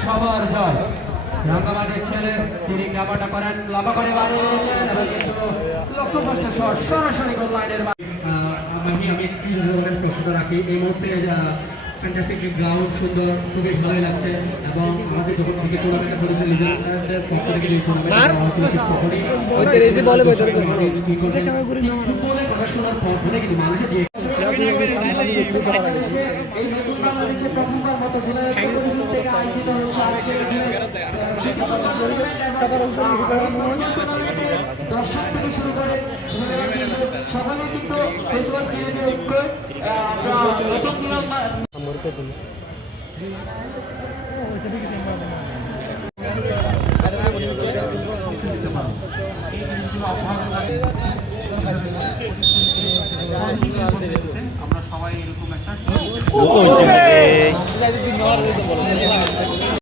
সবার জয় রাঙ্গামাটির ছেলে তিনি কাবাটা করেন লাভা করে বাড়িয়েছেন এবং কিন্তু লক্ষ্যভ্রষ্ট শট সরাসরি গোল লাইনের আমি প্রশ্ন রাখি এই মুহূর্তে ফ্যান্টাসিক গ্রাউন্ড সুন্দর খুবই ভালোই লাগছে এবং আমাদের যখন থেকে টুর্নামেন্টটা করেছে লিজেন্ডের পক্ষ থেকে যে ফুটবলের কথা শোনার পর থেকে কিন্তু মানুষের যে প্রথমবার মতো থেকে আয়োজিত দর্শক থেকে শুরু করে সকলে কিন্তু নতুন নিয়ম আমরা সবাই এরকম একটা